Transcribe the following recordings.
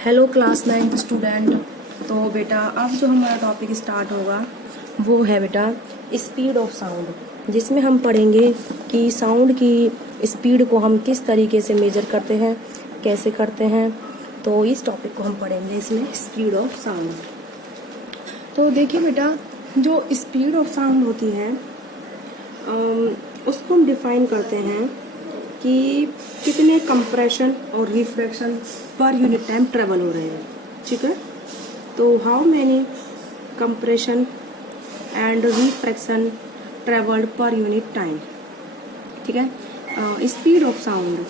Hello class 9th student. तो बेटा अब जो हमारा टॉपिक स्टार्ट होगा वो है बेटा स्पीड ऑफ साउंड, जिसमें हम पढ़ेंगे कि साउंड की स्पीड को हम किस तरीके से मेजर करते हैं, कैसे करते हैं। तो इस टॉपिक को हम पढ़ेंगे इसमें, स्पीड ऑफ साउंड। तो देखिए बेटा, जो स्पीड ऑफ साउंड होती है उसको हम डिफाइन करते हैं कि कितने कंप्रेशन और रिफ्रैक्शन पर यूनिट टाइम ट्रेवल हो रहे हैं। ठीक है, तो how many compression and refraction travelled per unit time. ठीक है, speed of sound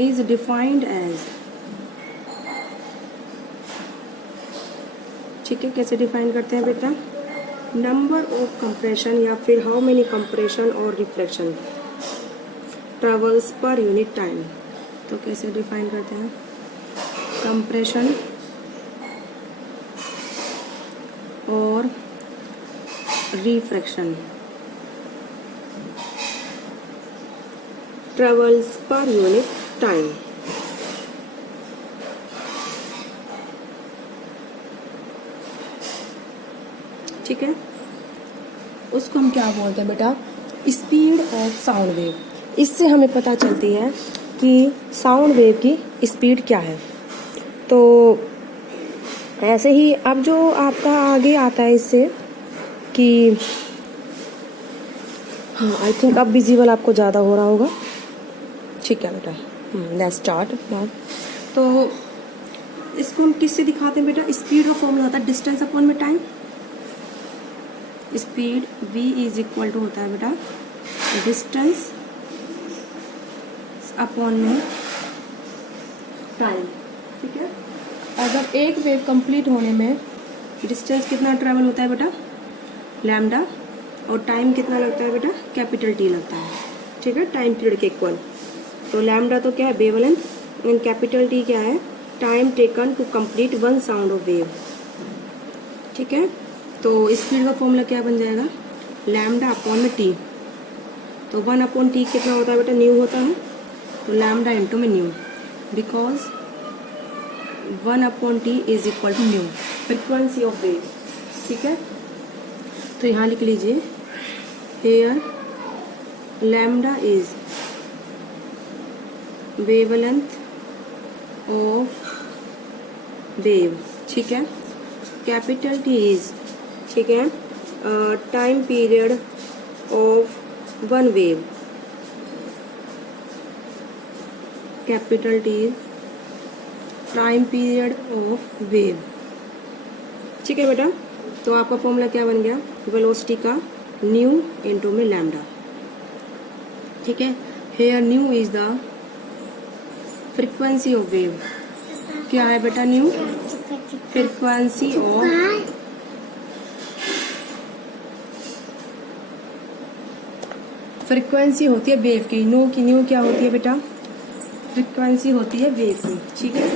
is defined as, ठीक है, कैसे डिफाइन करते हैं बेटा, नंबर ऑफ कंप्रेशन या फिर हाउ मेनी कंप्रेशन और रिफ्रैक्शन ट्रेवल्स पर यूनिट टाइम। तो कैसे डिफाइन करते हैं, कंप्रेशन और रिफ्रैक्शन ट्रेवल्स पर यूनिट टाइम। ठीक है, उसको हम क्या बोलते हैं बेटा, स्पीड ऑफ साउंड वेव। इससे हमें पता चलती है कि साउंड वेव की स्पीड क्या है। तो ऐसे ही अब जो आपका आगे आता है इससे कि हाँ, आई थिंक अब विजिबल आपको ज़्यादा हो रहा होगा। ठीक है बेटा, लेट्स स्टार्ट नाउ। तो इसको हम किससे दिखाते हैं बेटा, स्पीड का फॉर्मूला होता है डिस्टेंस अपॉन में time. Speed v is equal to होता है बेटा डिस्टेंस अपॉन में टाइम। ठीक है, अगर एक वेव कंप्लीट होने में डिस्टेंस कितना ट्रेवल होता है बेटा, लैम्डा, और टाइम कितना लगता है बेटा, कैपिटल टी लगता है। ठीक है, टाइम पीरियड के इक्वल। तो लैम्डा तो क्या है, वेवलेंथ, एंड कैपिटल टी क्या है, time taken to complete one sound of wave. ठीक है, तो स्पीड का फॉर्मूला क्या बन जाएगा, लैम्डा अपॉन में टी। तो 1 अपॉन टी कितना होता है बेटा, न्यू होता है। तो लैम्डा इंटू में nu, because 1 upon T is equal to nu, frequency of wave. ठीक है, तो यहाँ लिख लीजिए, here lambda is wavelength of wave. ठीक है, कैपिटल टी इज, ठीक है, time period of one wave. Capital T is time period of wave. ठीक है बेटा, तो आपका फॉर्मूला क्या बन गया, वेलोसिटी का न्यू इनटू में लैम्डा। ठीक है, here nu is the frequency of wave. क्या है बेटा न्यू, फ्रीक्वेंसी ऑफ, फ्रीक्वेंसी होती है वेव की, नो की न्यू क्या होती है बेटा, फ्रीक्वेंसी होती है वेव की। ठीक है,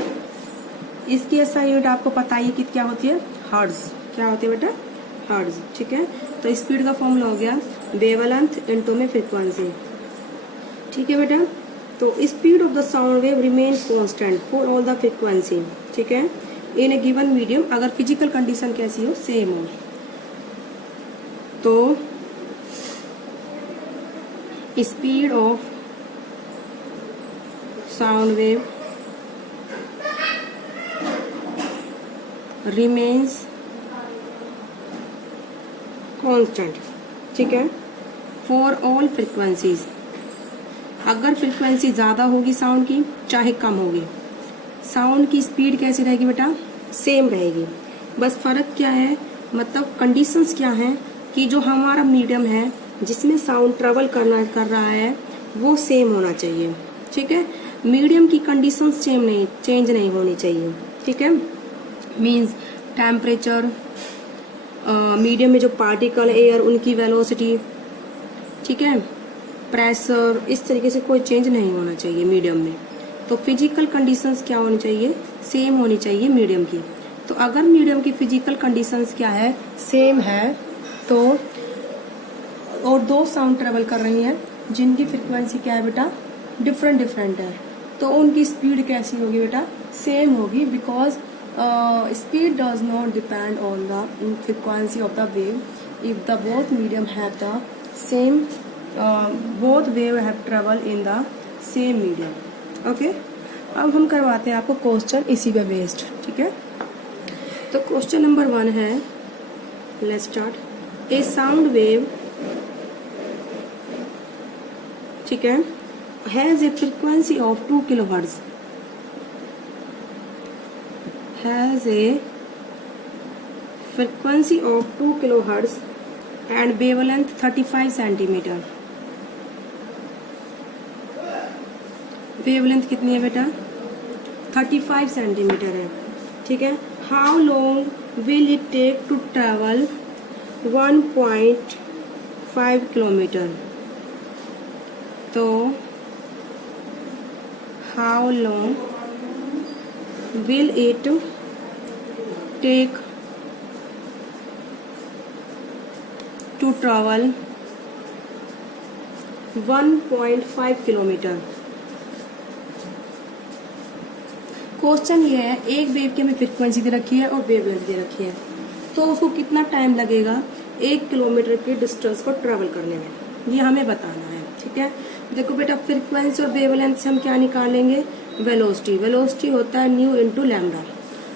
इसकी एसआई यूनिट आपको पता ही कि क्या होती है, हर्ट्ज। क्या होती है बेटा, हर्ट्ज। ठीक है, तो स्पीड का फॉर्मूला हो गया वेवलेंथ इनटू में फ्रीक्वेंसी। ठीक है बेटा, तो speed of the sound wave remain constant for all the frequency. ठीक है, इन ए गिवन मीडियम, अगर फिजिकल कंडीशन कैसी हो, सेम हो। तो speed of sound wave remains constant. ठीक है, फॉर ऑल फ्रीक्वेंसीज। अगर फ्रीक्वेंसी ज़्यादा होगी साउंड की, चाहे कम होगी, साउंड की स्पीड कैसी रहेगी बेटा, सेम रहेगी। बस फर्क क्या है, मतलब कंडीशंस क्या हैं कि जो हमारा मीडियम है जिसमें साउंड ट्रेवल कर रहा है वो सेम होना चाहिए। ठीक है, मीडियम की कंडीशंस चेंज नहीं होनी चाहिए। ठीक है, मींस टेम्परेचर, मीडियम में जो पार्टिकल एयर उनकी वेलोसिटी, ठीक है, प्रेशर, इस तरीके से कोई चेंज नहीं होना चाहिए मीडियम में। तो फिजिकल कंडीशंस क्या होनी चाहिए, सेम होनी चाहिए मीडियम की। तो अगर मीडियम की फिजिकल कंडीशंस क्या है, सेम है, तो और दो साउंड ट्रेवल कर रही हैं जिनकी फ्रिक्वेंसी क्या है बेटा, डिफरेंट है, तो तो उनकी स्पीड कैसी होगी बेटा, सेम होगी, because speed does not depend on the frequency of the wave if the both medium have the same, both wave have travel in the same medium. Okay, अब हम करवाते हैं आपको क्वेश्चन इसी पे बेस्ड, ठीक है। तो क्वेश्चन नंबर 1 है, let's start. A sound wave, ठीक है, has a frequency of 2 kilohertz, has a frequency of 2 kilohertz and wavelength 35 centimetre. Wavelength कितनी है बेटा, 35 सेंटीमीटर है, ठीक है। How long will it take to travel 1.5 kilometre. तो how long will it take to travel 1.5 kilometre. Question ये है, एक वेव की हमें फ्रीक्वेंसी दे रखी है और वेवलेंथ दे रखी है, तो उसको कितना टाइम लगेगा 1 किलोमीटर की डिस्टेंस को ट्रेवल करने में, ये हमें बताना है, ठीक है। देखो बेटा, फ्रीक्वेंसी और वेवलेंथ से हम क्या निकालेंगे, वेलोसिटी। वेलोसिटी होता है न्यू इंटू लैम्डा,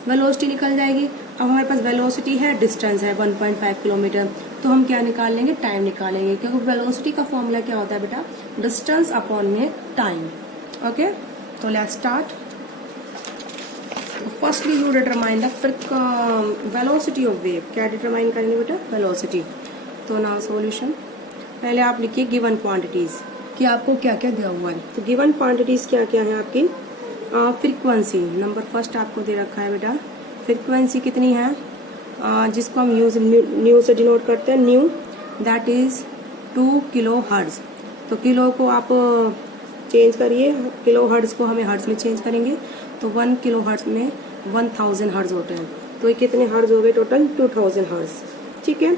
वेलोसिटी निकल जाएगी। अब हमारे पास वेलोसिटी है, डिस्टेंस है 1.5 किलोमीटर, तो हम क्या निकाल लेंगे, टाइम निकालेंगे, क्योंकि वेलोसिटी का फॉर्मूला क्या होता है बेटा, डिस्टेंस अपॉन में टाइम। ओके, तो let's start. Firstly you determine the velocity of wave. क्या डिटरमाइन करेंगे बेटा, वेलोसिटी। तो नाउ सॉल्यूशन, पहले आप लिखिए गिवन क्वांटिटीज कि आपको क्या क्या दिया हुआ है। तो गिवन क्वांटिटीज क्या क्या है आपकी, फ्रीक्वेंसी नंबर फर्स्ट आपको दे रखा है बेटा, फ्रीक्वेंसी कितनी है, जिसको हम न्यू से डिनोट करते हैं, new, that is 2 kilo hertz. तो किलो को आप चेंज करिए, किलो हर्ट्ज को हमें हर्ट्ज में चेंज करेंगे, तो 1 किलो हर्ट्ज में 1000 हर्ट्ज होते हैं, तो ये कितने हर्ट्ज हो गए, टोटल 2000 हर्ट्ज, ठीक है।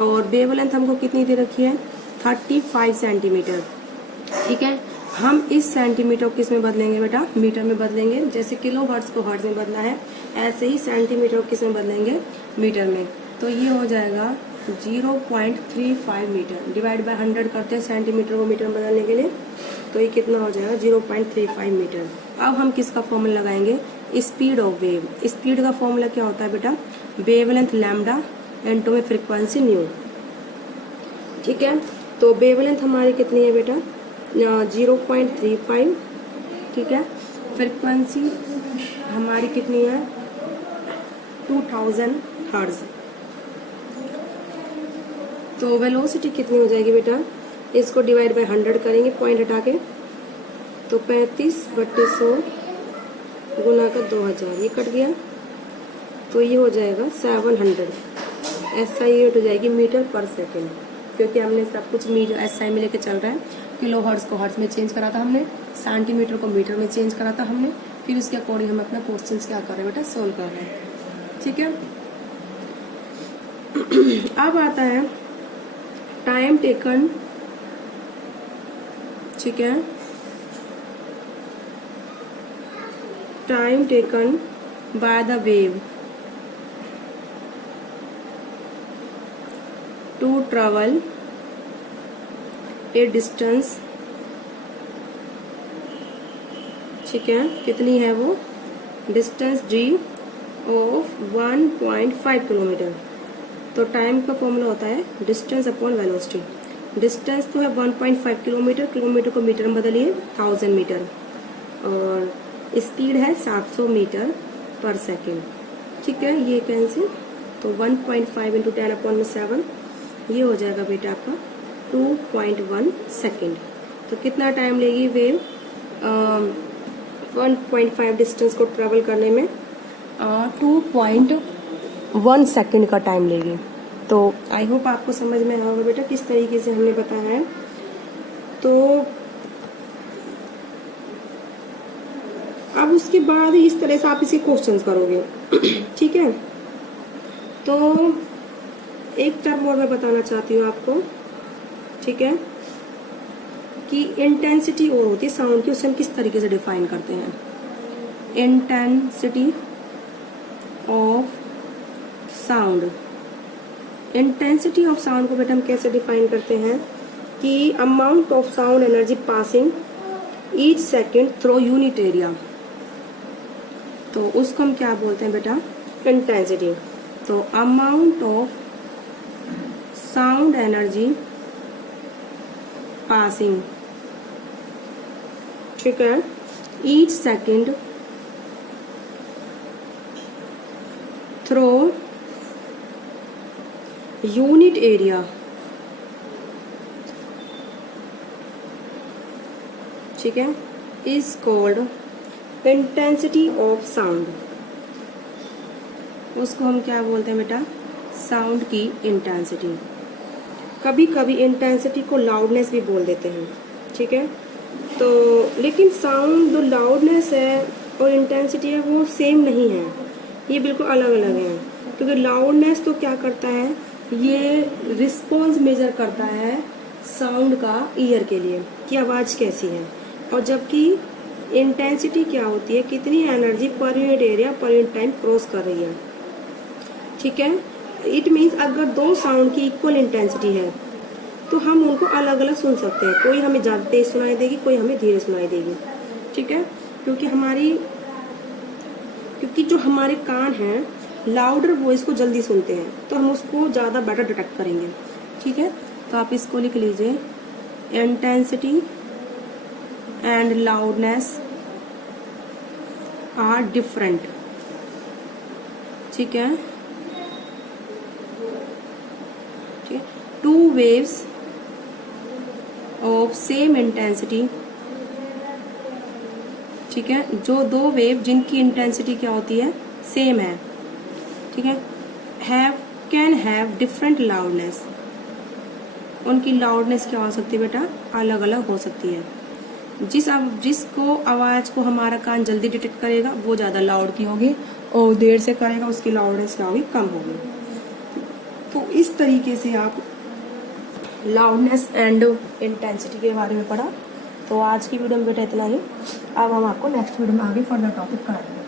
और वेवलेंथ हमको कितनी दे रखी है, 35 सेंटीमीटर, ठीक है। हम इस सेंटीमीटर को किस में बदलेंगे बेटा, मीटर में बदलेंगे। जैसे किलो हर्ट्ज को हर्ट्ज में बदलना है, ऐसे ही सेंटीमीटर को किस में बदलेंगे, मीटर में। तो ये हो जाएगा 0.35 मीटर, डिवाइड बाय 100 करते हैं सेंटीमीटर को मीटर में बदलने के लिए, तो ये कितना हो जाएगा 0.35 मीटर। अब हम किसका फॉर्मूला लगाएंगे, स्पीड ऑफ वेव। स्पीड का फॉर्मूला क्या होता है बेटा, वेवलेंथ लैम्डा इनटू में फ्रीक्वेंसी न्यू, ठीक है। तो वेवलेंथ हमारी कितनी है बेटा, 0.35, ठीक है। फ्रीक्वेंसी हमारी कितनी है, 2000 हर्ट्ज। तो वेलोसिटी कितनी हो जाएगी बेटा, इसको डिवाइड बाय 100 करेंगे, पॉइंट हटा के, तो 35/100 गुना का 2000, ये कट गया, तो ये हो जाएगा 700 SI यूनिट हो जाएगी मीटर पर सेकेंड, क्योंकि हमने सब कुछ मीटर SI में लेके चल रहा है। किलो हर्ट्ज को हर्ट्ज में चेंज करा था हमने, सेंटीमीटर को मीटर में चेंज करा था हमने, फिर उसके अकॉर्डिंग हम अपना क्वेश्चन क्या कर रहे हैं बेटा, सोल्व कर रहे हैं, ठीक है। अब आता है टाइम टेकन, ठीक है, time taken by the wave to travel a distance, ठीक है, कितनी है वो डिस्टेंस d ऑफ 1.5 किलोमीटर। तो टाइम का फॉर्मूला होता है डिस्टेंस अपॉन वेलोसिटी। डिस्टेंस तो है 1.5 किलोमीटर, किलोमीटर को मीटर में बदलिए 1000 मीटर, और स्पीड है 700 मीटर पर सेकेंड, ठीक है। ये कैंसिल, तो 1.5 इंटू 10/7, ये हो जाएगा बेटा आपका 2.1 सेकेंड। तो कितना टाइम लेगी वेव 1.5 डिस्टेंस को ट्रेवल करने में, 2.1 सेकेंड का टाइम लेगी। तो आई होप आपको समझ में आया होगा बेटा किस तरीके से हमने बताया है। तो अब उसके बाद इस तरह से आप इसे क्वेश्चंस करोगे, ठीक है। तो एक टर्म और मैं बताना चाहती हूँ आपको, ठीक है, कि इंटेंसिटी और होती है साउंड की, उसे हम किस तरीके से डिफाइन करते हैं। Intensity of sound, intensity of sound को बेटा हम कैसे डिफाइन करते हैं कि amount of sound energy passing each second through unit area, तो उसको हम क्या बोलते हैं बेटा, इंटेंसिटी। तो amount of sound energy passing, ठीक है, each second through unit area, ठीक है, is called intensity of sound. उसको हम क्या बोलते हैं बेटा, साउंड की इंटेंसिटी। कभी कभी इंटेंसिटी को लाउडनेस भी बोल देते हैं, ठीक है। तो लेकिन साउंड जो लाउडनेस है और इंटेंसिटी है वो सेम नहीं है, ये बिल्कुल अलग अलग है। क्योंकि लाउडनेस तो क्या करता है, ये रिस्पॉन्स मेजर करता है साउंड का ईयर के लिए कि आवाज़ कैसी है, और जबकि इंटेंसिटी क्या होती है, कितनी एनर्जी पर यूनिट एरिया पर यूनिट टाइम क्रॉस कर रही है, ठीक है। इट मीन्स अगर दो साउंड की इक्वल इंटेंसिटी है तो हम उनको अलग अलग सुन सकते हैं, कोई हमें ज़्यादा तेज सुनाई देगी, कोई हमें धीरे सुनाई देगी, ठीक है। क्योंकि जो हमारे कान हैं लाउडर वॉइस को जल्दी सुनते हैं, तो हम उसको ज़्यादा बेटर डिटेक्ट करेंगे, ठीक है। तो आप इसको लिख लीजिए, intensity and loudness are different, ठीक है। Two waves of same intensity, ठीक है, जो दो वेव जिनकी इंटेंसिटी क्या होती है, सेम है, ठीक है, कैन हैव डिफरेंट लाउडनेस, उनकी लाउडनेस क्या हो सकती है बेटा, अलग अलग हो सकती है। जिसको आवाज को हमारा कान जल्दी डिटेक्ट करेगा वो ज्यादा लाउड की होगी, और देर से करेगा उसकी लाउडनेस क्या होगी, कम होगी। तो इस तरीके से आप लाउडनेस एंड इंटेंसिटी के बारे में पढ़ा। तो आज की वीडियो में बेटा इतना ही। अब हम आपको नेक्स्ट वीडियो में आगे फर्दर टॉपिक कराएंगे।